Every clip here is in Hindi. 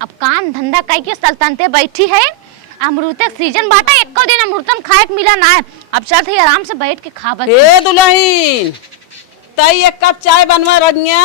अब काम धंधा कई के सल्तनते बैठी है। अमरूद सीजन बाटा एको दिन अमरूतम खाए के मिला ना है। अब चल थे आराम से बैठ के खा बस। ए दुल्हन तई एक कप चाय बनवा रनिया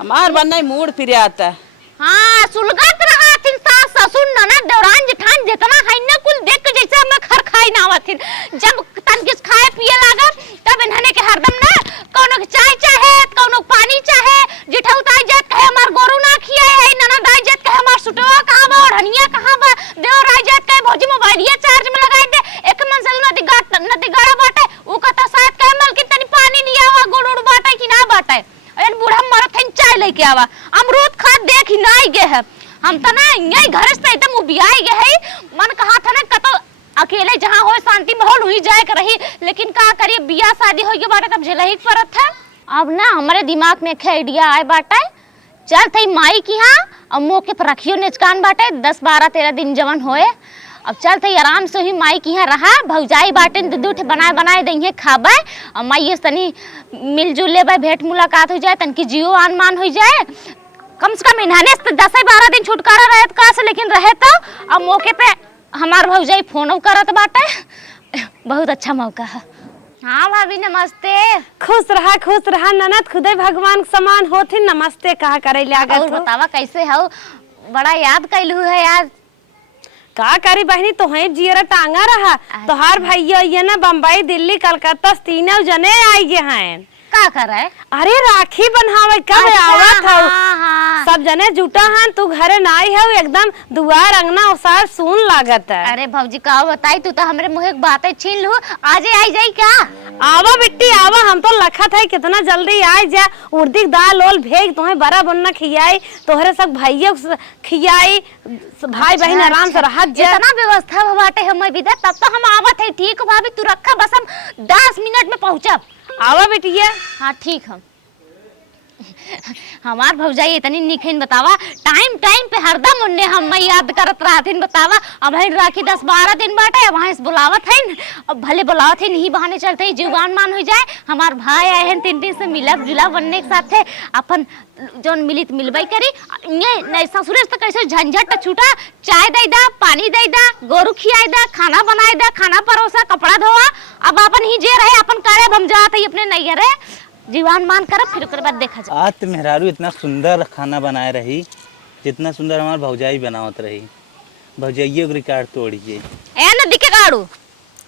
हमार बनने मूड फिर आता। हाँ सुलगत रहा थिन सास ससुर ननद दौरान जेठान जितना है ना कुल देख के जैसे हमें खर खाई ना आवथिन। जब तन किस खाए पिए लागा तब इन्हने के हरदम ना कोनो के चाय चाहे कोनो पानी चाहे जेठौताई जात कहे हमार गोरू ना खियाए है ननद आई जात कहे हमार सुटवा कहां बा ओढ़निया कहां बा देवर आई जात कहे भौजी मोबाइलिया चार्ज में लगाई दे एक मंजिल नदी गाड़ा बाटे ऊ कहता शायद कहे मलकिन तनी पानी लिया आवा गोड़ उड़ बाटे कि ना बाटे अरे बूढ़ा मरत है चाय लेके आवा अमरूद खा देख ही नहीं गे है हम त ना यही घर से एकदम उबियाई गे है मन कहा था ना कतो अकेले जहां हो शांति माहौल हुई जाए कर रही लेकिन का करिए बियाह शादी हो गई बाटे तब झेलही पड़त है। अब ना हमारे दिमाग में एक आइडिया आए बाटे चल थई माई की हां अब मौके पर रखियो नेचकान बाटे 10 12 13 दिन जवन होए अब चल थई आराम से ही माई की यहाँ रहा भौजाई बाटे दूध बनाए देंगे खाबे और माई तनी मिलजुल लेबे भेंट मुलाकात हो जाए तनकी जियो आनमान हो जाए कम से कम इन्हाने 10 12 दिन छुटकारा रहे का से लेकिन रहे तो अब मौके पे हमार भौजाई फोन करत बाटे बहुत अच्छा मौका है। हाँ भाभी नमस्ते। खुश रहा ननद खुदे भगवान समान होती नमस्ते कहा करे लागत और बतावा कैसे हो बड़ा याद कैलू है यार का करी बहनी तो है जियरा टांगा रहा तोहार भैया ये ना बम्बई दिल्ली कलकत्ता तीनों जने आई गे हैं का कर रहे अरे राखी बनहावे कब आवत हो सब जने जुटा हैं तू घरे ना आई है एकदम दुआर अंगना उसार सुन लागत है। अरे भौजी का बताई तू तो हमरे मुंह एक बातें छीन लू आजे आई जाई क्या आवा बिट्टी आवा हम तो लखत है कितना जल्दी आ जा उर्दी दाल ओल भेज तुम्हें बड़ा बनना खियाई तोहरे सब भाइयों खियाई भाई बहन आराम से रह जा इतना व्यवस्था बाटे हम विदा तब तो हम आवत है ठीक भाभी तू रखा बस हम 10 मिनट में पहुंचब आवा बेटिया। हाँ ठीक है हमार भौजाई इतनी निखिन बतावा टाइम पे हरदम उन्ने हम याद करत रहथिन बतावा अब है राखी 10 12 दिन बाटे वहां से बुलावत है अब भले बुलावत है नहीं बहाने चलते जुबान मान हो जाए हमार भाई आए हैं 3 दिन से मिलब जुला बनने के साथ है अपन जोन मिलित मिलबई करी ये नहीं ससुरे तो कैसे झंझट छूटा चाय दे दा पानी दे दा गोरू खियाई दा खाना बनाई दा खाना परोसा कपड़ा धोआ अब अपन ही जे रहे अपन करे हम जात है अपने नहीं रहे जीवान मान कर फिर ओकर बाद देखा जाए। आज तो मेहरारू इतना सुंदर खाना बनाए रही जितना सुंदर हमार भौजाई बनावत रही भौजाइये के रिकॉर्ड तोड़िए ए नदी के गाड़ू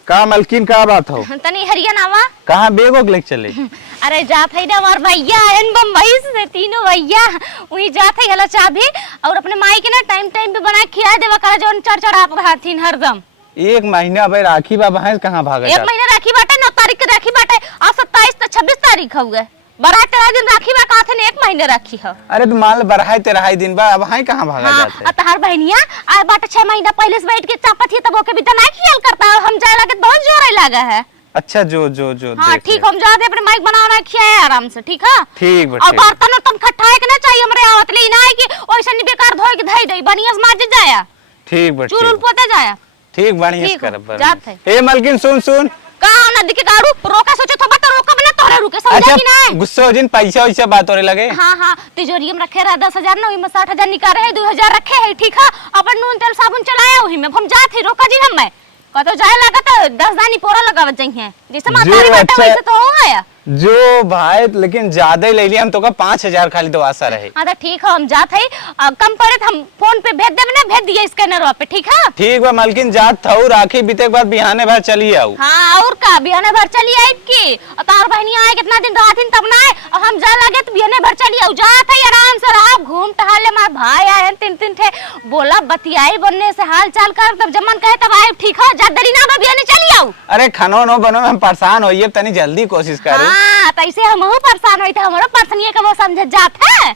का मलकिन का बात हो तनी हरियन आवा कहां बेगो के लेके चले अरे जात है ना हमार भैया एन बम्बई से तीनों भैया वही जात है हला चाबी और अपने माई के ना टाइम पे बना खिया देवा कर जोन चढ़ आप रहथिन हरदम एक महीना भाई राखी बाबा है कहां भागा एक महीना राखी बाटे 9 तारीख के राखी बाटे आज 27 तो 26 तारीख हो गए बारात 13 दिन राखी बा का थे एक महीने राखी हो अरे तू मान बरहाई 13 दिन बा अब है कहां भागा जाते हां तहार बहनिया आ बाटे 6 महीना पहले से बैठ के चापत ही तब ओके भी तो नहीं ख्याल करता हम जाए लगे बहुत जोर लगा है। अच्छा जो हां ठीक हम जा दे अपने माइक बनाना खियाए आराम से ठीक है ठीक बा और बर्तन तुम खटाए के ना चाहिए हमरे आवत ले ना कि ओइसन बेकार धोए के धई दई बढ़िया से माज जाया ठीक बा चूरुल पोते जाया ठीक बढ़िया से करब जात है। ए मलकिन सुन का नदी के गाड़ू रोका सोचे तो बता रोका बना तोरे रुके समझा कि ना गुस्से हो जिन पैसा वैसा बात होने लगे। हां तिजोरी में रखे रहा 10,000 ना ओही में 60,000 निकाले है 2,000 रखे है ठीक है अपन नून तेल साबुन चलाया ओही में हम जात ही रोका जी हम मैं कतो जाए लगा तो 10 दानी पोरा लगावत जाइए जैसे मातारी बाटा वैसे तो हो आया जो भाई लेकिन ज्यादा ही ले लिया हम तो का 5,000 खाली तो आशा रहे। हां तो ठीक है हम जात है कम पड़े हम फोन पे भेज देब ना भेज दिए स्कैनर पे ठीक है ठीक बा मलकिन जात थऊ राखी बीते के बाद बिहाने भर चली आऊ। हां और का बिहाने भर चली आई की तार बहनी आए कितना दिन रहथिन तब ना आए हम जा लगे तो बिहाने भर चली आऊ जात है आराम से रहा घूम टहल ले मार भाई आए 3 थे बोला बतियाई बनने से हाल चाल कर तब जमन कहे तब आए ठीक है जा दरी ना बिहाने चली आऊ। अरे खानो नो बनो हम परेशान होइए तनी जल्दी कोशिश करो। हां तैसे हमहु परेशान होई थे हमरो परसनिए के वो समझ जात है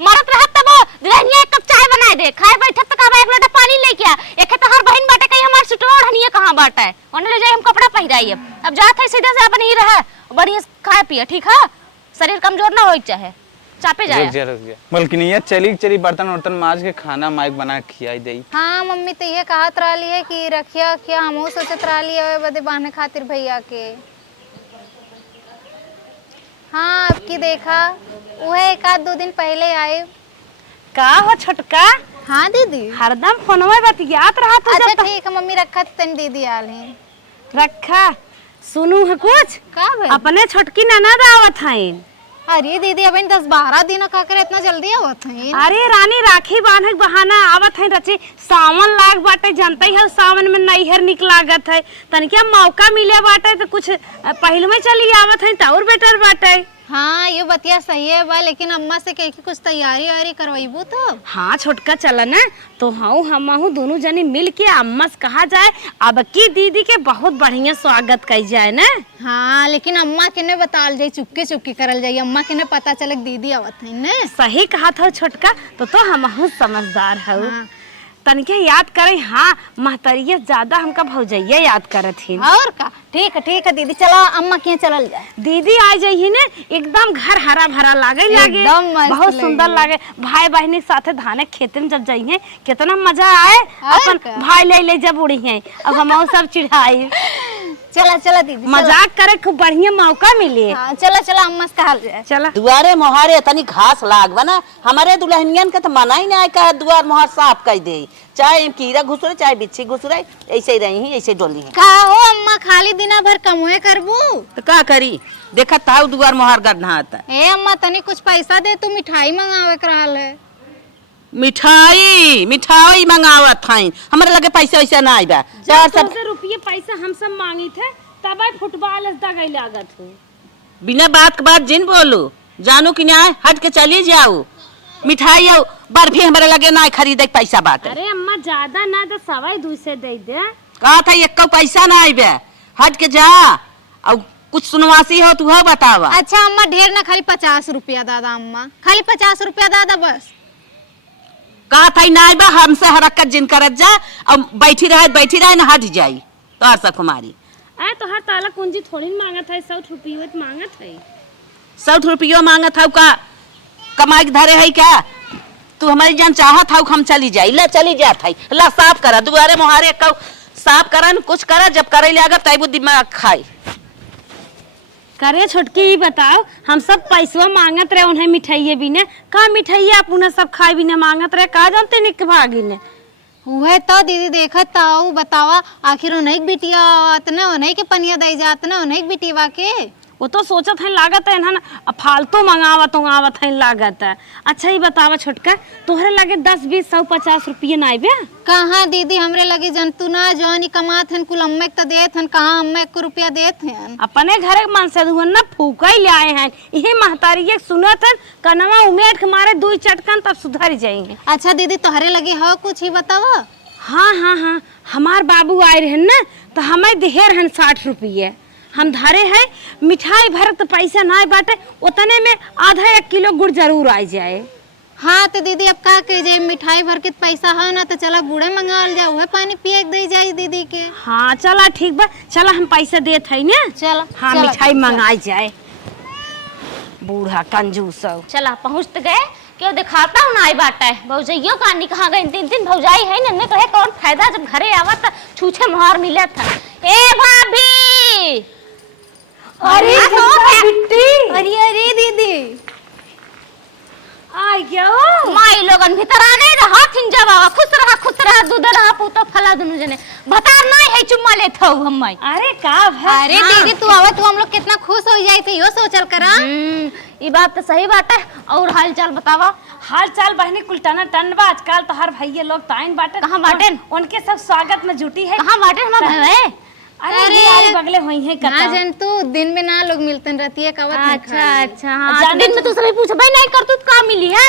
मरत रहत तब दुल्हनिया एक कप चाय बनाए दे खाए बैठत त कहबा एक लोटा पानी लेके आ एके तो हर बहन बाटे कहीं हमार सुटवा ओढ़निए कहां बाटे ओने ले जाई हम कपड़ा पहिराई अब जात है सीधे से अपन ही रहे बढ़िया खाए पिए ठीक है शरीर कमजोर ना होई चाहे चापे जाए रुक जा मलकिनिया चली बर्तन माज के खाना माइक बना के खियाई देई। हाँ मम्मी तो ये कहत रहली है कि रखिया क्या हमहू सोचत रहली है बदे बांधे खातिर भैया के। हाँ अब की देखा वह 1 आध 2 दिन पहले आए का हो छोटका हाँ दीदी। हरदम फोनवा बतियात रहा तो अच्छा ठीक है मम्मी, रखा तन दीदी आल है। रखा। सुनू है कुछ का भाई? अपने छोटकी ननद आवत हैं। अरे दीदी अभी 10-12 दिन का करे इतना जल्दी आवत है? अरे रानी राखी बांधे के बहाना आवत है रची। सावन लाग बाटे, जानते है सावन में नैहर निक लागत है, तनिके मौका मिले बाटे तो कुछ पहले में चली आवत है तो और बेटर बाटे। हाँ ये बतिया सही है बा, लेकिन अम्मा से कह के कुछ तैयारी वारी करवाइबू तो। हाँ छोटका चला ना तो हम दोनों जनी मिल के अम्मा से कहा जाए अब की दीदी के बहुत बढ़िया स्वागत कई जाए ना। हाँ लेकिन अम्मा के ने बताल जाए, चुपके चुपके करल जाए, अम्मा के ने पता चले दीदी आवत है ने। सही कहा था छोटका, तो हम समझदार है। हाँ। तनिके याद करे। हाँ महतरिया ज्यादा हमका भौजैया याद करत ही। और का ठीक है दीदी, चलो अम्मा के चलल जाए। दीदी आ जाइए ने एकदम घर हरा भरा लागे एकदम मस्त बहुत सुंदर लागे। भाई बहन के साथे धाने खेते में जब जाइए कितना मजा आए। अपन का? भाई ले जब उड़ी है अब हम सब चिढ़ाई। चला दीदी मजाक करे खूब बढ़िया मौका मिले। हाँ चला अम्मा से कहल जाए। चला दुआरे मोहारे तनी घास लाग बना, हमारे दुल्हनियन के तो मना ही नहीं कहा दुआर मोहर साफ कर दे, चाहे कीड़ा घुसरे चाहे बिच्छी घुसरे, ऐसे ही रही ऐसे डोली है। का हो अम्मा खाली दिना भर कमुए करबू? तो का करी, देखा ताऊ दुआर मोहर गढ़ना आता। ए अम्मा तनी कुछ पैसा दे, तू मिठाई मंगावे के रहल है। मिठाई मंगावत हईं, हमारे लगे पैसा वैसा ना आई बा। 400 रुपये पैसा हम सब मांगी थे तब फुटबॉल गई लागत हो। बिना बात के बात जिन बोलू, जानू कि ना हट के चली जाऊ। मिठाई आओ बर्फी हमारे लगे ना खरीदे पैसा बात। अरे अम्मा ज्यादा ना तो 2.25 दे दे। कहा था एक पैसा ना आई बे, हट के जा। और कुछ सुनवासी हो तू हो बतावा। अच्छा अम्मा ढेर ना, खाली 50 रुपया दादा अम्मा, खाली 50 रुपया दादा बस। कहा था ना बा हमसे हरकत जिन करत जा, अब बैठी रहे ना हट जाई तोहर सा कुमारी। अरे तो हर ताला कुंजी थोड़ी मांगत है, 100 रुपये मांगत है। 100 रुपया मांगत था का कमाई के धरे है क्या? तू हमारी जान चाहत था हम चली जाई, ला चली जात है। ला साफ करा दुआरे मोहारे कौ साफ करा न कुछ करा, जब करे लागा तब दिमाग खाई। करे छोटकी ही बताओ, हम सब पैसवा मांगत रहे उन्हें मिठाइये बिने का मिठाइया पुनः सब खाए बिने मांगत रहे का जानते निक भागी ने। वह तो दीदी देखत ताऊ बतावा, आखिर उन्हीं के बिटिया अतना उन्हीं के पनिया दई जात ना, उन्हीं के बिटिया के। वो तो सोचत है लागत है ना फालतू मंगावत है लागत है। अच्छा ही बतावा छोटका, तोहरे लगे 10 20 100 50 रुपये ना आइबे? कहाँ दीदी हमरे लगे जंतु ना जवानी कमात हन, कुल अम्मे के तो देत हन, कहाँ अम्मे को रुपया देत हन। अपने घरे के मन से धुन ना फूका ही ले आए हैं। यही महतारी सुनत हन कनवा उमेट के मारे 2 चटकन तब सुधर जाएंगे। अच्छा दीदी तोहरे लगे हो कुछ ही बतावा। हाँ हमार बाबू आए रहे ना तो हमें देहर हन 60 रुपये हम धारे है। मिठाई भर तो पैसा ना बाटे, उतने में आधा 1 किलो गुड़ जरूर आ जाए। हाँ तो दीदी अब का कह जाए, मिठाई भर के पैसा है ना तो चला गुड़े मंगा जाओ, वह पानी पिए दे जाए दीदी के। हाँ चला ठीक बा, चला हम पैसा देत है ना। चला हाँ चला, मिठाई मंगाई जाए। बूढ़ा कंजूस। चला पहुँच तो गए, क्यों दिखाता हूँ ना आई बाटा है भौजैयो कहानी कहाँ गई। 3 भौजाई है न कहे कौन फायदा जब घरे आवत छूछे मोहर मिले था। ए भाभी, अरे अरे दीदी आ गया माई लोगन भीतर आ नहीं रहा थिन जब खुश रहा दूध रहा पुतो फला दोनों जने बता नहीं है चुम्मा लेत हो हम। अरे का भाई, अरे दीदी तू आवा, तू हम लोग कितना खुश हो जाए थे, यो सोचल करा। ये बात तो सही बात है। और हाल चाल बतावा। हाल चाल बहनी कुलटाना टन बा आजकल तो हर भैया लोग ताइन बाटे। कहाँ बाटेन? उनके सब स्वागत में जुटी है। कहाँ बाटे हम है? अरे बगले हुई है ना जन तू दिन में ना लोग मिलते रहती है कवत। अच्छा हाँ, दिन में तू सभी पूछ भाई नहीं कर तू का मिली है?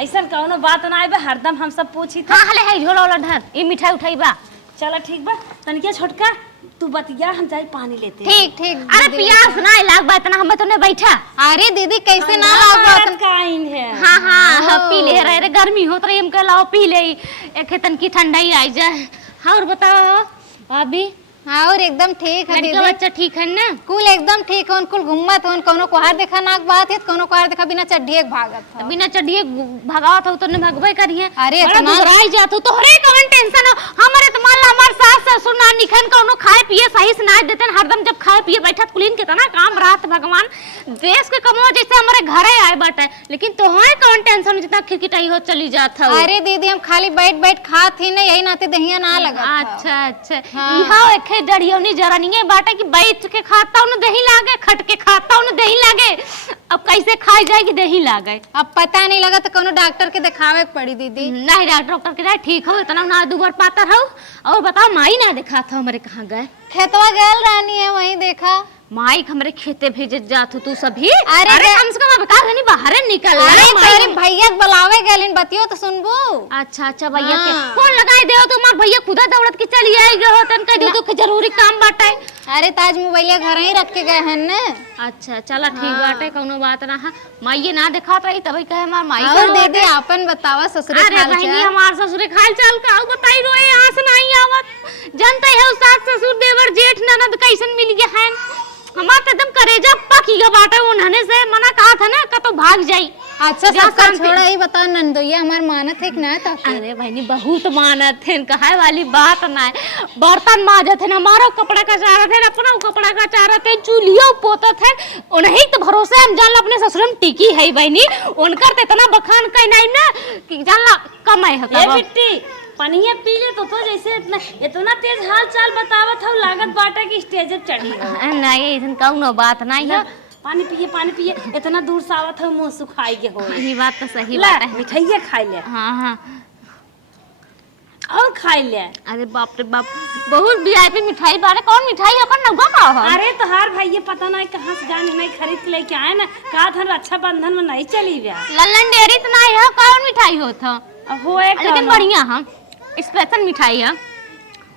ऐसा कौनो बात ना आए हरदम हम सब पूछी था। हाँ हले है झोला वाला ढर ये मिठाई उठाई बा। चला ठीक बा, तनिके छोटका तू बतिया हम जाई पानी लेते। ठीक अरे प्यास ना लाग बा इतना हम तो ने बैठा। अरे दीदी कैसे ना लाग काइन है। हाँ पी ले रे गर्मी होत रही हम कहला पी ले एक तन की ठंडाई आई जाए। हाँ और बताओ भाभी, हाँ और एकदम ठीक है लड़का दीदी, बच्चा ठीक है ना? कुल एकदम ठीक है। कुल घूमत हो, कोनो कोहार देखा नाक बात है, कोनो कोहार देखा बिना चड्ढिए भागत तो हो। बिना चढ़िए भगावत हो तो ने भगवे करिए। अरे बड़ा इतना- घबराई जात हो तो हरे कवन टेंशन हो। हमारे तो मान ला हमार सास ससुर ना निखन कोनो खाए पिए सही से ना देते हरदम, जब खाए पिए बैठत कुलीन के तना काम रात भगवान देश के कमो जैसे हमारे घरे आए बाटे, लेकिन तो है कौन टेंशन जितना खिरकिटाई हो चली जात हो। अरे दीदी हम खाली बैठ बैठ खात ही ना, यही नाते दहिया ना लगा। अच्छा अच्छा हाँ। इहा एखे डरियोनी जरानी बाटे कि बैठ के खाता उन दही लागे, खट के खाता उन दही लागे। अब कैसे खाई जाएगी दही लागे? अब पता नहीं लगा तो कोनो डॉक्टर के दिखावे के पड़ी दीदी। नहीं डॉक्टर के ठीक हो, इतना ना दुबर पातर हो। और बताओ माई ना देखा था हमारे कहाँ गए? खेतवा गल रानी है, वहीं देखा। माई हमरे खेते भेजे जात हो तू सभी। अरे कम से कम अब का नहीं बाहर निकल अरे माई तेरे हम- भैया के बुलावे गेलिन, बतियो तो सुनबू। अच्छा अच्छा भैया के हाँ। फोन लगाई दे तो मार भैया खुदा दौड़त के चली आएगी हो तन कह दे तो जरूरी काम बाटे। अरे ताज मोबाइलिया घर ही रख के गए हैं ना। अच्छा चला ठीक बाटे, कोनो बात ना है। माई ना दिखात रही तभी कहे मार माई और का दीदी आपन बतावा ससुरे अरे हाल बहनी चाल। हमार ससुरे खाल चाल का आऊ बताई रोए यहाँ से नहीं आवत। जानते है सास ससुर देवर जेठ ननद कैसन मिल गया है। हमार तो एकदम करेजा पकी गया बाटे। उन्होंने से मना कहा था ना का तो भाग जाई। अच्छा जा सबका शांति। छोड़ा ही बता नंदोइया हमार मानत है कि ना तो अरे बहनी बहुत मानत थे, कहे वाली बात ना है। बर्तन माजत है, हमारा कपड़ा का चारत है, अपना कपड़ा का चारत है, चूल्हियों पोतत है। उन्हीं तो भरोसे हम जान अपने ससुर में टिकी है बहनी। उनकर तो इतना बखान कहीं नहीं ना कि जान ला कमाई है ए बिट्टी पनिया पी ले तो जैसे इतना तेज हाल चाल बतावत हो, लागत बाटा की स्टेज पर चढ़ी हो। नहीं ऐसा कौनो बात नहीं है। पानी पिए, इतना दूर से आवत हो, मुंह सुखाई के हो। ये बात तो सही ला बात है। मिठाइया खाई ले हाँ हाँ और खाई ले। अरे बाप रे बाप, बहुत वीआईपी मिठाई बारे। कौन मिठाई अपन नौका का है? अरे तो हर भैया पता नहीं कहाँ से जाने नहीं खरीद के लेके आए ना, का धन रक्षा बंधन में नहीं चली गया। लल्लन डेयरी तो नहीं है। कौन मिठाई होता? अब होए लेकिन बढ़िया है, स्पेशल मिठाई है।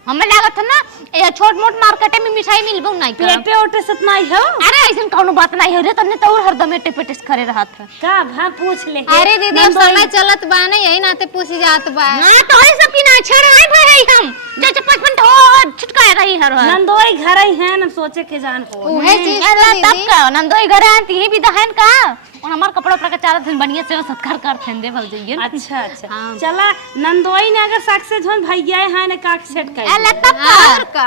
हमें लागत है ना ये छोट मोट मार्केट में मिठाई मिलबो नहीं कर। पेटे ओटे सत नहीं हो अरे ऐसा कौनो बात नहीं है रे, तने तो और हरदम टेपेटेस करे रहत है। का भा पूछ ले। अरे दीदी अब समय चलत बा ना, यही नाते पूछी जात बा। हां तो है सब की ना छड़ है भाई हम जैसे 55 ठो छुटकाए रही हर हर नंदोई घर ही है ना, सोचे के जान हो। उहे चीज तो तब दीदी का नंदोई घर आती है भी दहन का और हमार कपड़ा उपड़ा का चार दिन बढ़िया से सत्कार करते दे भौजइयन। अच्छा अच्छा हाँ। चला नंदोई ने अगर सक्सेस हो भैया है ना का सेट कर ए लगता और का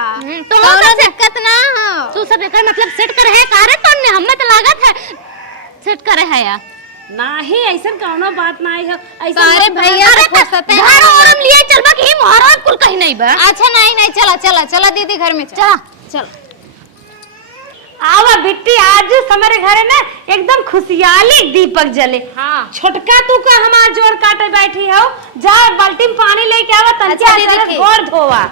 तो कोनो दिक्कत ना हो। तू सब एकर मतलब सेट करे है कारे तो ने हमें तो लागत है सेट करे है या नहीं ऐसा कौनो बात नहीं है। अरे भैया तो फुर्सत है। घर और लिए चलबा कि महाराज कुल कहीं नहीं बा। अच्छा नहीं चला चला चला दीदी घर में चला। चल आवा बिट्टी आज हमारे घरे ना एकदम खुशहाली दीपक जले। हां छोटका तू का हमार जोर काटे बैठी हो, जा बाल्टी में पानी लेके आवा तन अच्छा दीदी, ठीक। गोर धोवा।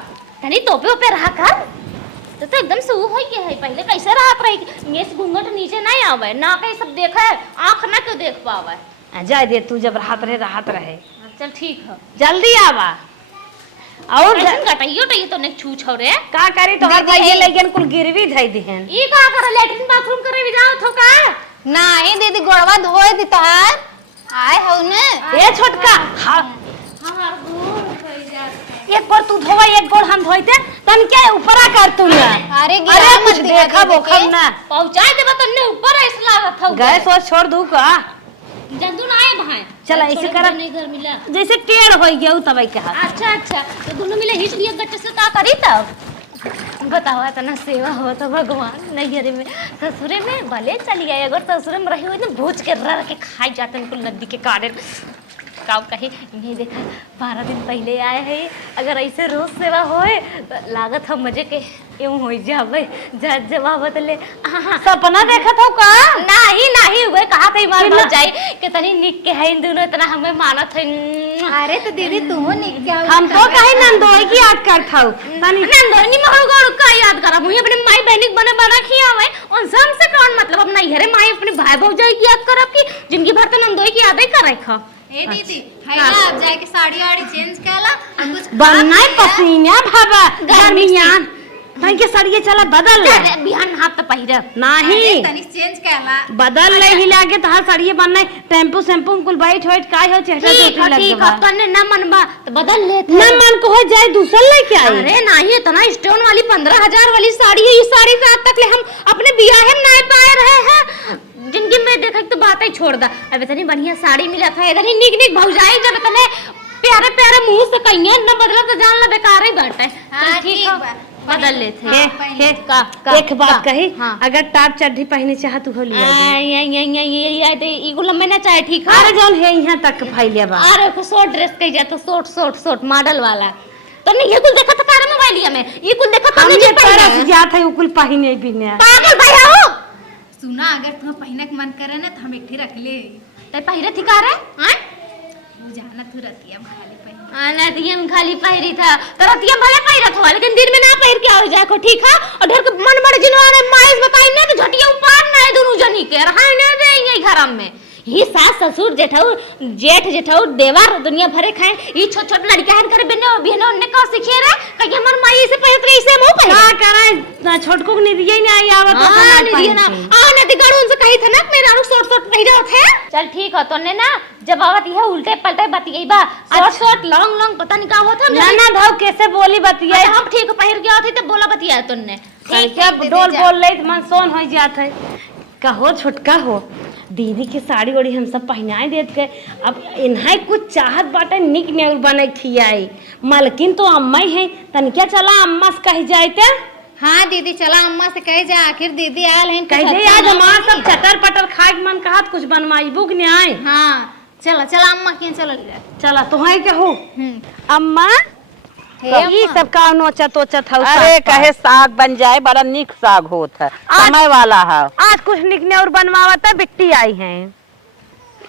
तनी टोपे पे रहा कर तो एकदम से वो होई के है। पहले कैसे रहत रही मेस घूंघट नीचे नहीं आवे ना कहीं सब देखे आंख ना क्यों देख पावे। जा दे तू जब राहत रहे चल ठीक है। जल्दी आवा। और कैसन गटाइयो टइयो तो ने छू छोरे का करी तो दीदी, भैया लेकिन कुल गिरवी धई दिहन। ई का कर लैट्रिन बाथरूम करे भी जाओ थो का नहीं दीदी गोड़वा धोए दी तोहार आए हो ने। ए छोटका हाँ हमार दूर होई जात एक बार तू धोवा एक गोड़ हम धोइते तन के ऊपरा कर तू ना। अरे अरे गिरा कुछ मत दिया देखा दीदी बोखम के। ना पहुंचा देबा तन्ने ऊपर ऐसे लागत हो गैस और छोड़ दू का जंदू ना आए भाई। चला ऐसे करा नहीं घर मिला। जैसे टेढ़ हो गया तब के हाथ। अच्छा अच्छा तो दोनों मिले हिट लिया गच्चे से का करी तब बताओ इतना सेवा हो तो भगवान नैहरे में ससुरे में भले चली गई। अगर ससुरे में रही हुई ना भूज के रह के खाई जाते हैं कुल नदी के काटे काव कहे ये देखा 12 दिन पहले आए हैं। अगर ऐसे रोज सेवा होए तो लागत हम मजे के यूं हो जावे जज जवाब ले। सपना देखा था का नहीं नहीं हुए कहा था मार मत जाई कि तनी निक के है इन दोनों इतना हमें मानत है। अरे तो दीदी तू निक क्या हम तो कहे नंदोई की याद कर था नंदनी महगोड़ का याद करा मुझे अपने माई बहनी बने बना खियावे और सबसे कौन मतलब अब नहीं हरे माई अपने भाई भौजाई की याद करब की जिंदगी भर तो नंदोई की याद ही करे खा। ए दीदी है ना अब जाके साड़ी वाड़ी चेंज करला और कुछ बनना पसीना भाबा गर्मियान तनी के सड़िए चला बदल ले अरे बिहान हाथ तो पहिरब नहीं तनी चेंज कहला बदल ले ही लागे तो हर सड़िए बनना टेम्पू सेम्पू कुल बैठ होइट काय हो चेहरा ठीक है ठीक है तने ना मनबा तो बदल लेते ना मन को हो जाए दूसर लेके आई अरे नहीं इतना स्टोन वाली 15,000 वाली साड़ी है। ये साड़ी से आज तक ले हम अपने बियाह में नहीं पाए रहे हैं। जिंदगी में देखा तो बात ही छोड़ दा। अब इतनी बढ़िया साड़ी मिला था, इतनी निक निक भौजाई जब इतने प्यारे प्यारे मुंह से कहिए न बदला तो जान ला बेकार ही बाटे। हाँ, ठीक ठीक है बदल लेते हे हैं। हे का एक बात कही हाँ। अगर टॉप चड्ढी पहने चाह तू हो लिया ई गुलाम में ना चाहे ठीक है। अरे जौन है यहाँ तक फैलिया बा अरे शॉर्ट ड्रेस कही जाता शॉर्ट मॉडल वाला तो नहीं ये कुल देखा तो कार मोबाइल में ये कुल देखा तो हम नहीं ये तरस जात है उकुल पहने बिना पागल भैया हो सुना अगर तुम्हें पहिने के मन करे ना तो हम एक रख ले ते पहिरे थी कार है हां वो जाना तू रतिया में खाली पहिन आना दिया में खाली पहिरी था तो रतिया भले पहिरत हो लेकिन दिन में ना पहिर के हो जाए को ठीक है। और ढेर के मन मर जिनवाने माइस बताई ना तो झटिया उपार ना है दोनों जनी के रहा ना देंगे घर में ही सास ससुर जेठाऊ जेठ जेठाऊ देवर दुनिया भरे खाए ई छोट छोट लड़का हन करे बने बहनों ने का सिखे रे कहीं हमर माई से पहिरत रही से मुंह का करे छोटको ने दिए नहीं आई आवत तो हां नहीं दिया ना आ ने दिगाड़ू उनसे कही था ना मेरा रू शॉर्ट शॉर्ट पहिरा थे। चल ठीक है तोने ना जब आवत है उल्टे पलटे बतियई बा शॉर्ट शॉर्ट लॉन्ग लॉन्ग पता नहीं का होता ना ना भाव कैसे बोली बतिया हम ठीक पहिर के आते तो बोला बतिया तोने जब डोल बोल ले मन सोन हो जात है कहो छोटका हो दीदी के साड़ी ओड़ी हम सब पहनाए देत के अब इन्हाई कुछ चाहत बाटे निक नेउर बने खियाई मलकिन तो अम्मा ही है तन क्या चला अम्मा से कह जाए ते हाँ दीदी चला अम्मा से कह जा आखिर दीदी आल हैं कह दे आज हमार सब चटर पटर खाए के मन कहत कुछ बनवाई बुक ने आए हाँ चला चला अम्मा के चलो चला तुहाई के हो अम्मा ये सब का नोचा तोचा था अरे कहे साग बन जाए बड़ा निक साग होत है समय वाला है। आज कुछ निक नेउर बनवावता बिट्टी आई है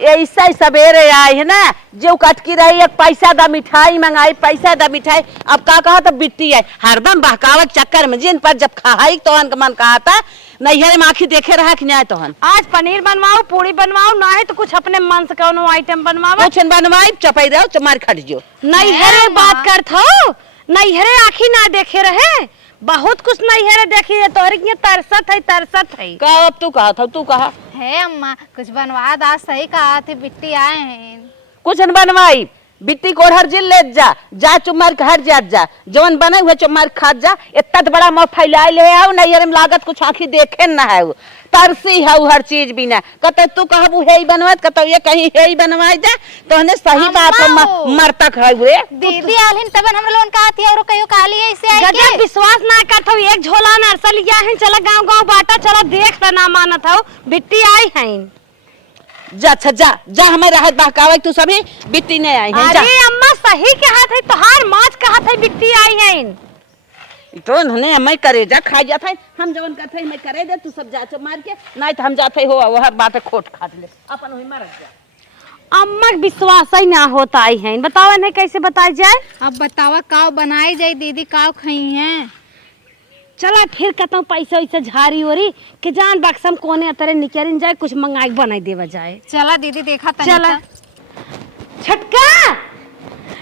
ऐसा ही सवेरे आई है ना जो कटकी रही एक पैसा दा मिठाई मंगाई पैसा दा मिठाई अब का कहा तो बिट्टी आई हरदम बहकावत चक्कर में जिन पर जब खाई तो मन कहा था नैहर में आखी देखे रहा कि नहीं तोहन आज पनीर बनवाओ पूरी बनवाओ ना है तो कुछ अपने मन से कोनो आइटम बनवाओ कुछ बनवाई चपाई रहो चमार खट जो नैहरे बात करत हो नैहरे आखी ना देखे रहे बहुत कुछ नैहरे देखी तोहरे के तरसत है का अब तू कहा था तू कहा है अम्मा कुछ बनवा दा सही कहा थे बिट्टी आए हैं कुछ न बनवाई बिट्टी को हर जिल ले जा चुमार के हर जा जवन बने हुए चुमार खा जा इतना बड़ा मुंह फैला ले आओ नैहर में लागत कुछ आंखी देखे ना है तरसी है हर चीज बिना कते तू कहबू हे बनवात कते ये कहीं हे बनवाई दे तो ने सही बात मरतक है हुए दीदी आलिन तबन हम लोगन का थी और कहियो काली ऐसे आई के गजब विश्वास ना करत हो एक झोला नरसल लिया है चला गांव बाटा चला देख ना मानत हो बिट्टी आई है जा जा हमें राहत बहकावे तू सभी बिट्टी नहीं आई है जा अरे अम्मा सही कहत है तोहार माच कहत है बिट्टी आई है तो उन्होंने मैं करे जा खा जाता है हम जवन करते मैं करे दे तू सब जा मार के नहीं तो हम जाते हो वह बात खोट खा ले अपन वही मर जा अम्मा विश्वास ही ना होता आई है बताओ नहीं कैसे बताई जाए अब बतावा काव बनाई जाए दीदी काव खई हैं चला फिर कहता हूँ पैसा वैसा झारी ओरी के जान बक्सम कोने अतरे निकल जाए कुछ मंगाई बनाई देवा जाए चला दीदी देखा चला छटका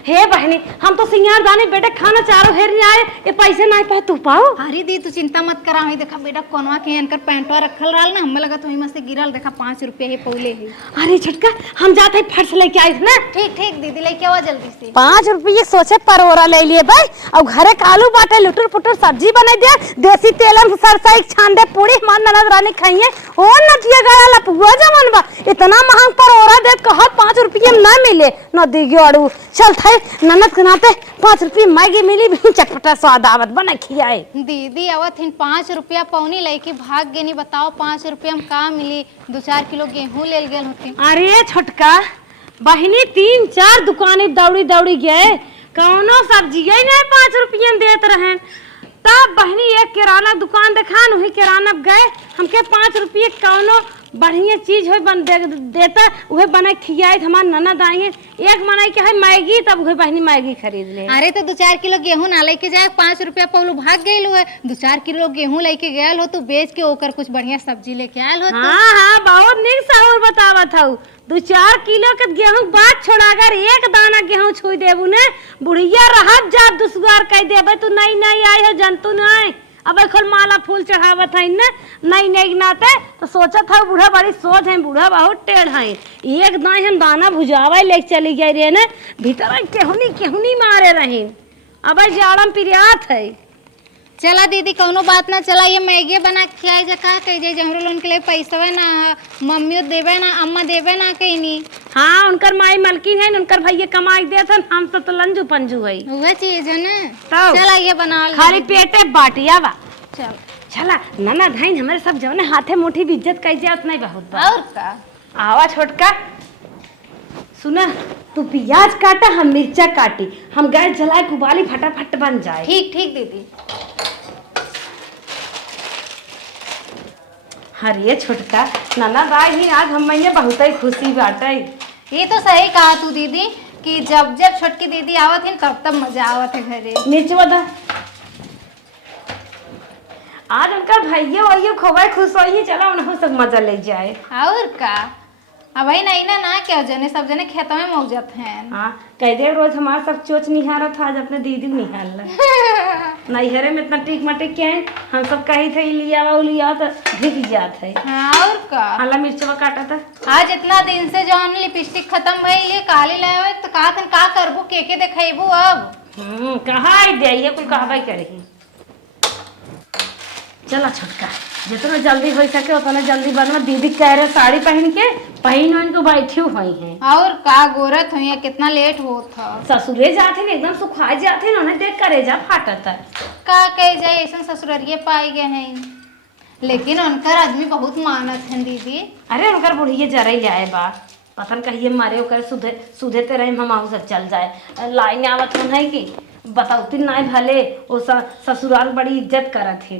हे बहनी हम तो सिंगार दानी बेटे खाना चारों हेर नहीं आए ये पैसे नहीं पाए तू पाओ अरे दी तू चिंता मत करा हई देखा बेटा कोनवा के इनकर पैंटवा रखल रहल ना हमें लगा तो हिमा से गिरल देखा 5 रुपया ही पौले है। अरे छटका हम जाते फर्श लेके आए थे ना ठीक ठीक दीदी लेके आवा जल्दी से 5 रुपये सोचे परोरा ले लिए भाई अब घरे कालू बाटे लुटुर पुटुर सब्जी बना दे देसी तेल में सरसा एक छान दे पूरी मान ननद रानी खाइए ओ नटिया गड़ा लपुआ जमन बा इतना महंग परोरा दे कहा 5 रुपये में ना मिले न दिगे अड़ू चल थे ननद के नाते 5 रुपये मैगी मिली भी चटपटा स्वाद आवत बना खियाए दीदी आवत हिन 5 रुपया पौनी लेके भाग गेनी बताओ 5 रुपया में का मिली 2-4 किलो गेहूं ले गेल होते। अरे छोटका बहनी 3-4 दुकानें दौड़ी दौड़ी गए कौनो सब्जी नहीं 5 रुपये में देत रहे तब बहनी एक किराना दुकान देखा वही किराना गए हमके 5 रुपये कौनो बढ़िया चीज हो बन देता वह बना खियाए हमारे ननद आएंगे एक मनाई के है मैगी तब वही बहनी मैगी खरीद ले। अरे तो 2-4 किलो गेहूं ना लेके जाए 5 रुपया पौलू भाग गई है 2-4 किलो गेहूं लेके गयल हो तू बेच के ओकर कुछ बढ़िया सब्जी लेके आयल हो। हाँ बहुत निक साहूर बतावा था 2-4 किलो के गेहूं बात छोड़ा अगर एक दाना गेहूं छुई देबू ने बुढ़िया रहत जा दुश्वार कह देबे तू नहीं आई हो जंतु नहीं अब खोल माला फूल चढ़ावत है न नहीं नहीं नाते तो सोचत है बूढ़ा बड़ी सोच है, बूढ़ा बहुत टेढ़ है। एक दाई हम दाना भुजावा ले चली गई रे न, भीतर केहुनी मारे रही। अब जाड़म पिरियात है। चला दीदी कौनो बात ना, चला ये मैगी बना के खियाई जा, का कह जाए हमरो लोन के लिए पैसा ना मम्मी देवे ना अम्मा देवे ना कहीं नहीं। हाँ उनकर माई मलकिन है, उनकर भैया कमाई देथन, हम तो लंजू पंजू है। वह चीज है ना, तब चला ये बना ले। खाली पेटे बाटिया बा। चल चला नाना धाइन हमारे सब जवने हाथे मुट्ठी भी इज्जत कई जात नहीं बहुत बा। और का आवा छोटका सुना, तू प्याज काटा हम मिर्चा काटी, हम गैस जलाए कुबाली फटाफट बन जाए। ठीक ठीक दीदी। हरिये छोटका नाना भाई ही आज हम मैंने बहुत ही खुशी बाटे। ये तो सही कहा तू दीदी कि जब जब छोटकी दीदी आवत है तब तब मजा आवत है घरे। मिर्च बता आज उनका भैया वही खोबा खुश होई, चला उन्हें सब मजा ले जाए। और का अब भाई नहीं ना क्या जने सब जने खेतों में मौज जाते हैं। हाँ कह दे रोज हमारा सब चोच निहारा था, आज अपने दीदी निहार नैहरे में इतना टिक मटिक के हम सब कही थे लिया तो भिग जात है। हाँ और का हला मिर्चवा काटा था। आज इतना दिन से जो हमने लिपस्टिक खत्म भइल ये काली लाए तो का करबू के देखेबू अब। कहा दे ये कुल कहबा करेगी। चला छोटका जितना जल्दी हो सके उतना जल्दी बनवा। दीदी कह रहे साड़ी पहन को बैठी हुई हैं। और का गोरत हुई कितना लेट हो था। ससुरे जाते हैं एकदम सुखाए जाते हैं, उन्हें देख करे जा फाटत है। का कह जाए ऐसा ससुररिये पाई गए हैं, लेकिन उनकर आदमी बहुत मानत है दीदी। अरे उनकर बुढ़िए जरा ही आए बा, पतन कहिए मारे ओकर सुधे ते रहे हम सब चल जाए। लाइन आवत है कि बताउती नहीं भले वो ससुराल बड़ी इज्जत करत है।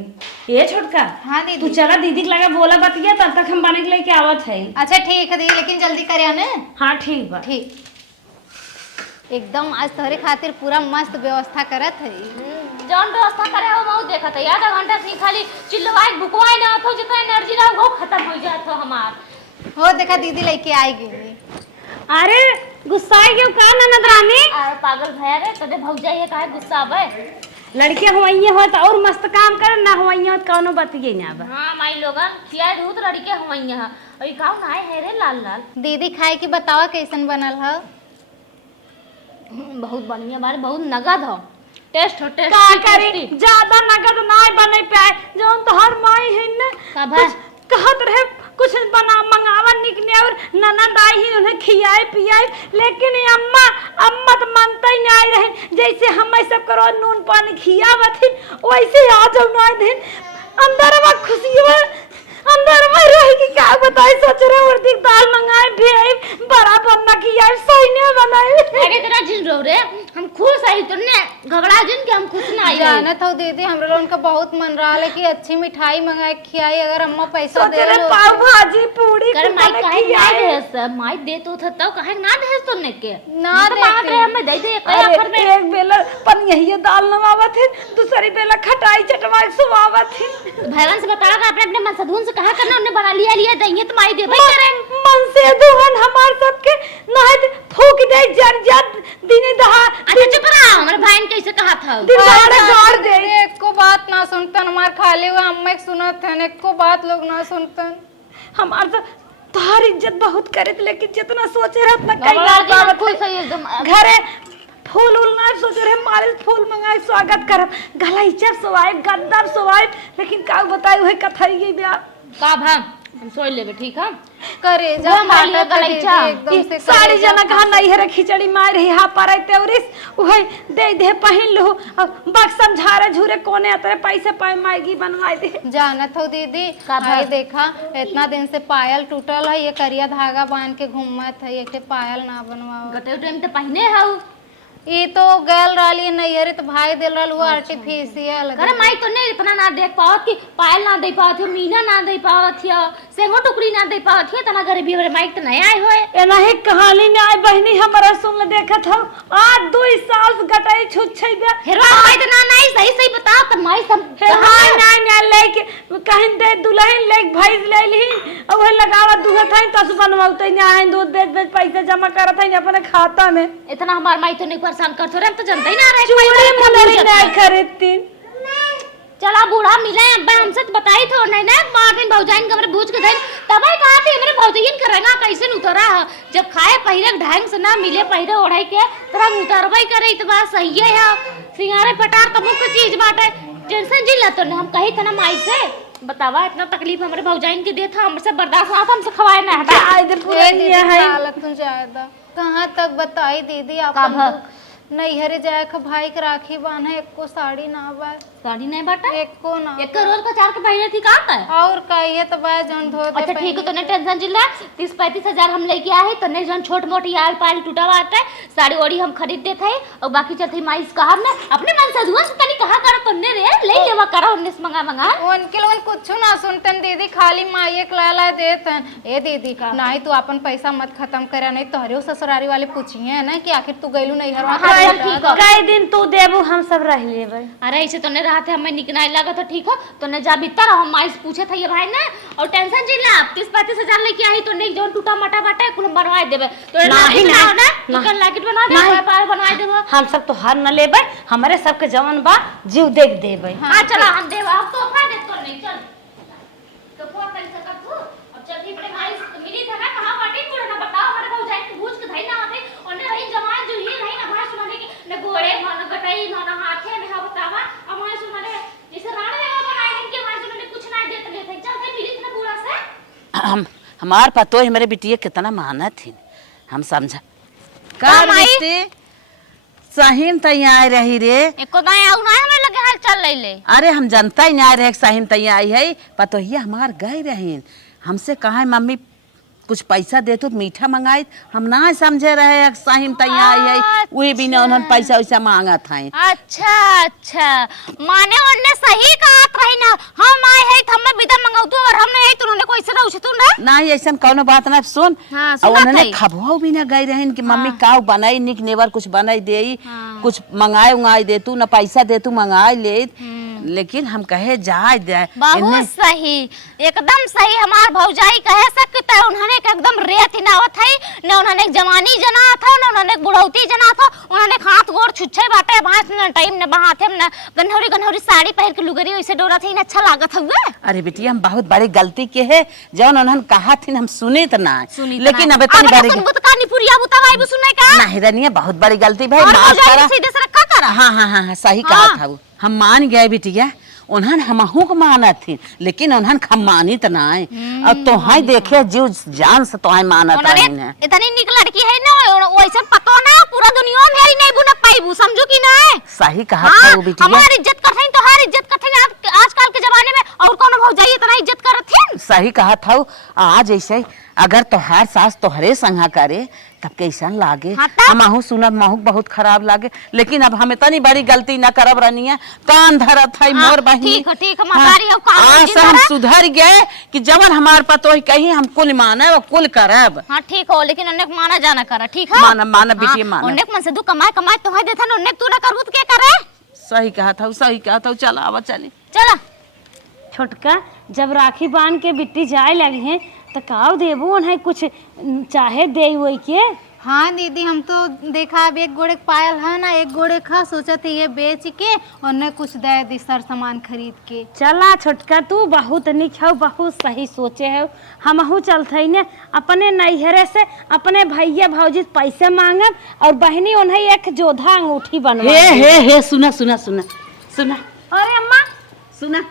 ये छोटका हाँ तू दीदी। चला दीदी के लगा बोला बतिया, तब तक हम बने के लेके आवत है। अच्छा ठीक है दीदी, लेकिन जल्दी करे ना। हाँ ठीक बा। ठीक एकदम आज तोहरे खातिर पूरा मस्त व्यवस्था करत है। जौन व्यवस्था करे हो बहुत देखत है। आधा घंटा से खाली चिल्लवाए भुकवाए ना हो, जितना एनर्जी रहो वो खत्म हो जात हो हमार। हो देखा दीदी लेके आई गई। अरे गुस्साए क्यों का ननद रानी? अरे पागल भया रे, तदे भौजाई है काहे गुस्सा आवे। लड़कियां हुई हो तो और मस्त काम कर, ना हुई हो तो कौनो बतिये ना बा। हां माई लोगन खिया दूध लड़के हवई है। अई काऊ ना है रे लाल लाल। दीदी खाए की बतावा कैसन बनल है। बहुत बढ़िया बारे, बहुत नगद हो। टेस्ट हो टेस्ट। का करी ज्यादा नगद ना बने पाए, जोन तो हर माई है न कब कहत रहे कुछ बना मंगावा निकने और ननद आई ही उन्हें खियाए पियाए, लेकिन अम्मा तो मानता ही नहीं रहे। जैसे हम सब करो नून पानी खियावत थी वैसे आ जाओ ना दिन अंदर में खुशी हुआ, अंदर में रहेगी क्या बताए। सोच रहे उर्दी दाल मंगाए भेज बड़ा बनना खियाए सही नहीं बनाए। अरे तेरा जिन रो रे, हम खुश आई तो ने घबरा जिन के हम खुश ना आई। जानत हो दीदी हमरा लोगन का बहुत मन रहा है कि अच्छी मिठाई मंगाए खियाई, अगर अम्मा पैसा दे रहे पाव भाजी पूरी कर माई काहे ना दे सब माई दे तो था तो काहे ना दे तो ने के ना तो मांग रहे हमें दे दे कया कर में। एक बेला पन यही दाल नवावत है, दूसरी बेला खटाई चटवाई सुवावत है। भगवान से बता का अपने अपने मन सदून से कहा करना, उन्हें बना लिया दइए तो माई दे भाई करे मन से दुहन हमार सबके नहत फूक दे जर जर दिन दहा। अच्छा चुप रहा, हमारे भाई ने कैसे कहा था दिन दहाड़े गाड़ दे। एको बात ना सुनतन, हमार खाली हुआ अम्मा के सुनत है, एको बात लोग ना सुनतन। हमार तो तोहार इज्जत बहुत करे, लेकिन जितना सोचे रहे उतना कई घबरा जी, बात खुश है एकदम। घरे फूल उल ना सोच रहे मालिश फूल मंगाए स्वागत करब, गलैचा सोवाए गद्दा सोवाए, लेकिन का बताई वही कथई ब्याह का हम सोच लेबे ठीक है। करे जा वो हमारे लिए गलैचा। एकदम से साड़ी जना कहा नहीं है खिचड़ी मार रही हा पर तेवरिस वही दे दे पहन लो बक्सम झारे झूरे कोने आते पैसे पाए मायगी बनवाई दे। जानत हो दीदी का भाई देखा इतना दिन से पायल टूटल है, ये करिया धागा बांध के घूमत है, एक पायल ना बनवाओ। गते टाइम तो पहने हाउ ये तो गैल रही नहीं तो भाई दिल रहा वो आर्टिफिशियल। अरे माई तो नहीं इतना ना देख पावत कि पायल ना दे पावत हो, मीना ना दे पावत हो, सेंगो टुकड़ी ना दे पावत हो, तना गरीबी वाले माई तो नहीं आए होए। एना ही कहानी में आई बहनी हमारा सुन ले देखत हो आज 2 साल से गटाई छुट छै बे। हेरवा माई तो ना नहीं सही सही बता त माई सब हां नहीं ना लेके कहीं दे दुल्हन ले भैंस ले ली और वही लगावा दूध थाई तस बनवाउते ना है, दूध बेच पैसे जमा करत है अपने खाता में। इतना हमार माई तो नहीं परेशान करत रहे, हम तो जानते ही ना रहे चूड़ी मुंदरी नहीं खरीदती। चला बूढ़ा मिले अब्बा हमसे तो बताई थो नहीं ना मार दिन भौजाइन कमरे बूझ के धई तब ही कहा थी मेरे भौजाइन करेगा कैसे न उतरा जब खाए पहिरे ढंग से ना मिले पहिरे ओढ़ाई के तोरा उतरबई करे तो बात सही है सिंगारे पटार तो मुख्य चीज बाटे टेंशन जिला तो हम कही था ना माई से बतावा इतना तकलीफ हमारे भौजाइन के दे था हमसे बर्दाश्त ना था हमसे खवाए ना हटा आज दिन पूरा दिया है हालत तो ज्यादा कहाँ तक बताई दीदी आप नैहरे जाए के भाई के राखी बांधे एको साड़ी ना बा साड़ी नहीं बाटा एको ना एक रोज का 4 के पहिरे थी का है और कहिए तो बा जौन धो दे अच्छा ठीक है तूने टेंशन जिला 30-35 हजार हम लेके आए तो ने जन छोट मोट यार पाल टूटा हुआ आता है साड़ी ओड़ी हम खरीद देते हैं और बाकी चलते माइस कहा हमने अपने मन से दुआ से तनी कहा कर तुमने रे ले लेवा करा उन्नीस मंगा उनके लोगन कुछ ना सुनतन दीदी खाली माई एक लाला देतन ए दीदी नहीं तू अपन पैसा मत खत्म करे नहीं तोहरे ससुरारी वाले पूछिए ना कि आखिर तू गइलू नैहर कई दिन तू देबू हम सब रह लेबै अरे ऐसे तो ने रहते हमें निकनाई लगा तो ठीक हो तो ने जा भीतर हम माइस पूछे था ये भाई ना और टेंशन जिला 30-35 हजार लेके आई तो नहीं जो टूटा मटा बाटे कुल बनवाई देबे तो नहीं ना चिकन लाकिट बना दे पार बनवाई देबो हम सब तो हार न लेबै हमरे सबके जवन बा जीव देख देबै हां चलो हम देबो अब तो खा दे तो नहीं चल तो फोन कर सकत तू अब चल के बड़े माइस मिली था ना कहां बाटे कुल ना बताओ हमारे को जाए के पूछ के धई ना आते और ने रही जवान जो ही रही ना भाई सुनाने की ने गोड़े मन गटई मन हाथे में बतावा अब हमारे सुनाने जैसे राणे बनाए हैं कि हमारे सुनाने कुछ ना देते लेते चल के मिली ना पूरा से हमार पतो है मेरे बिटिया कितना मेहनत थी हम समझा का बेटी सहीम तैयार आई रही रे एको दाएं आउ ना हमें लगे हाल चल ले अरे हम जनता ही नहीं रहे सहीम तैयार आई है पतो ही हमार गए रही हमसे कहा है मम्मी कुछ पैसा दे तो मीठा मंगाई हम ना समझे रहे सहीम तैयार आई है वही भी ना उन्होंने पैसा वैसा मांगा था अच्छा अच्छा माने उन्होंने सही कहा रही ना हम आए हैं तो हमें बिदा मंगाऊ तू और हमने आई तो उन्होंने कोई से रहुछ तू ना नहीं ऐसा कोनो बात ना सुन हाँ, और उन्होंने खबुआ भी ना गई रही कि मम्मी का बनाई निक नेवर कुछ बनाई दे कुछ मंगाए उंगाई दे तू ना पैसा दे तू मंगाई ले लेकिन हम कहे जाए दे बहुत सही एकदम सही हमार भौजाई कहे सकता है उन्होंने एकदम रेत हिनावत है न उन्होंने जवानी जना था न उन्होंने बुढ़ौती जना था उन्होंने हाथ गोड़ छुच्छे बाटे बांस न टाइम न बहाते न गन्हौरी साड़ी पहन के लुगरी वैसे डोरा थे अच्छा लागत हुए अरे बेटी हम बहुत बड़ी गलती के है जौन उन्होंने कहा थी हम सुने तो ना लेकिन अब इतनी बड़ी सुने का नहीं रनिया बहुत बड़ी गलती भाई माफ करा सीधे से रखा करा हाँ सही कहा था वो हम मान गए बिटिया उन्होंने हमहू को मानत थी लेकिन उन्होंने हम मानी तो ना अब तो हाई देखे जीव जान से तो हाई मानत रही इतनी निक लड़की है ना वैसे पतो ना पूरा दुनिया में मेरी नहीं बुनक पाईबू समझो कि ना सही कहा था वो बिटिया हमारी इज्जत करथीन तो हर इज्जत करथीन आजकल के जमाने में और कौन भौजाई इतना इज्जत करथीन सही कहा था आज ऐसे अगर तोहार सास तोहरे संगा करे तब कैसन लागे हमहू सुनब महू बहुत खराब लागे लेकिन अब हम इतनी बड़ी गलती न करब रनिया कान धरत है मोर बहिनी ठीक मतारी हो कान आज हम सुधर गए कि जवन हमार पतो कहीं हम कुल माने और कुल करब हां ठीक हो लेकिन अनेक माना जाना कर ठीक है माना बिटिया माना अनेक मन से दू कमाए तुम्हारे देथन अनेक तू ना करबू तो के करे सही कहा था चल आवा चली चला छोटका जब राखी बांध के बिट्टी जाए लगी है तो काव देबू उन्हें कुछ चाहे दे हुई के हाँ दीदी हम तो देखा अब एक गोड़े पायल है ना एक गोड़े खा सोचा थे ये बेच के और न कुछ दे दी सर सामान खरीद के चला छोटका तू बहुत निक है बहुत सही सोचे है हमहू चलते ने अपने नैहरे से अपने भैया भौजी पैसे मांगब और बहनी उन्हें एक जोधा अंगूठी बनवा हे सुना अरे अम्मा सुना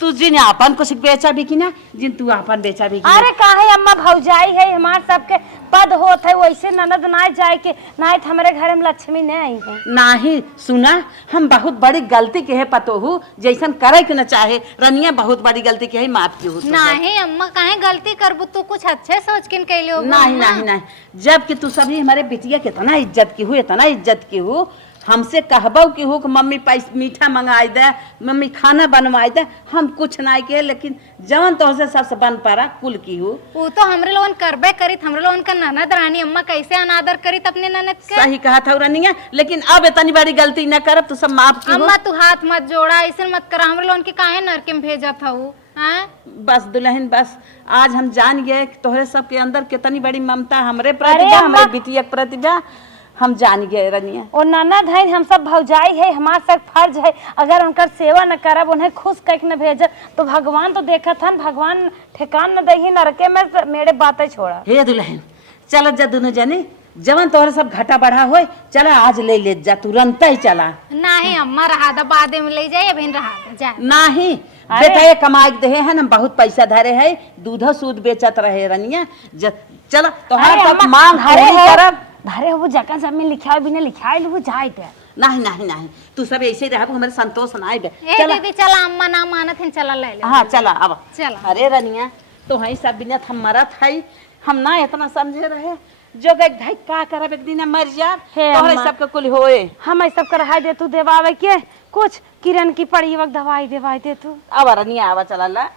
तू जिन आपन कुछ बेचा भी की ना जिन तू आपन बेचा भी अरे काहे अम्मा भौजाई है हमार सबके पद होत है वैसे ननद ना जाए के ना हमारे घर में लक्ष्मी नहीं आई है नहीं सुना हम बहुत बड़ी गलती के है पतोहू जैसन करे के न चाहे रनिया बहुत बड़ी गलती के है माफ की हो नहीं अम्मा काहे गलती करबू तू कुछ अच्छे सोच के कैले हो नहीं जबकि तू सभी हमारे बिटिया के इतना इज्जत की हो हमसे कहबो कि हो कि मम्मी पैसा मीठा मंगाई दे मम्मी खाना बनवाई दे हम कुछ नहीं के लेकिन जवन तो से सबसे बन पारा कुल की हो वो तो हमरे लोगन करबे करी हमरे लोगन का ननद रानी अम्मा कैसे अनादर करी अपने ननद के सही कहा था रनिया लेकिन अब इतनी बड़ी गलती न करब तो सब माफ की अम्मा तू हाथ मत जोड़ा ऐसे मत कर हमरे लोगन के काहे नरके में भेजा था वो बस दुल्हन बस आज हम जान गए तोहरे सबके अंदर कितनी बड़ी ममता हमरे प्रतिभा हमारे बिटिया प्रतिभा हम जान गए रनिया। और ननद है, हम सब भौजाई है, हमार सब फर्ज है, अगर उनकर सेवा न करब, उन्हें खुश करके न भेजब तो भगवान तो देखत हन, भगवान ठेकान न दही नरके में मेरे बातें छोड़ा। हे दुल्हन चल जा दोनों जनी, जवन तोहरे सब घाटा बढ़ा होए चला आज ले जा, तुरंत ही चला। नहीं अम्मा रहा दा बादे में ले जाए अभी रहा दा जाए। नहीं बेटा ये कमाई दे है ना, बहुत पैसा धरे है, दूध सूद बेचत रहे रनिया। चला तोहरा सब मांग धरे पूरी हो, करब। धरे हो वो जगह सब में लिखा भी नहीं लिखा वो जाए थे। नहीं नहीं नहीं तू सब ऐसे रह, हमारे संतोष ना आए। ए दीदी चला अम्मा ना मानत है, चला ले ले। हाँ चला अब चला। अरे रनिया तो हई सब बिनत हम मरत है, हम ना इतना समझे रहे जो गए भाई का करब, एक दिन मर जा तोहरे सबके कुल होए। हम सब कर दे तू देवावे के कुछ किरण की पड़ी वक्त दवाई देवाई दे तू। अब रनिया आवा चला ला।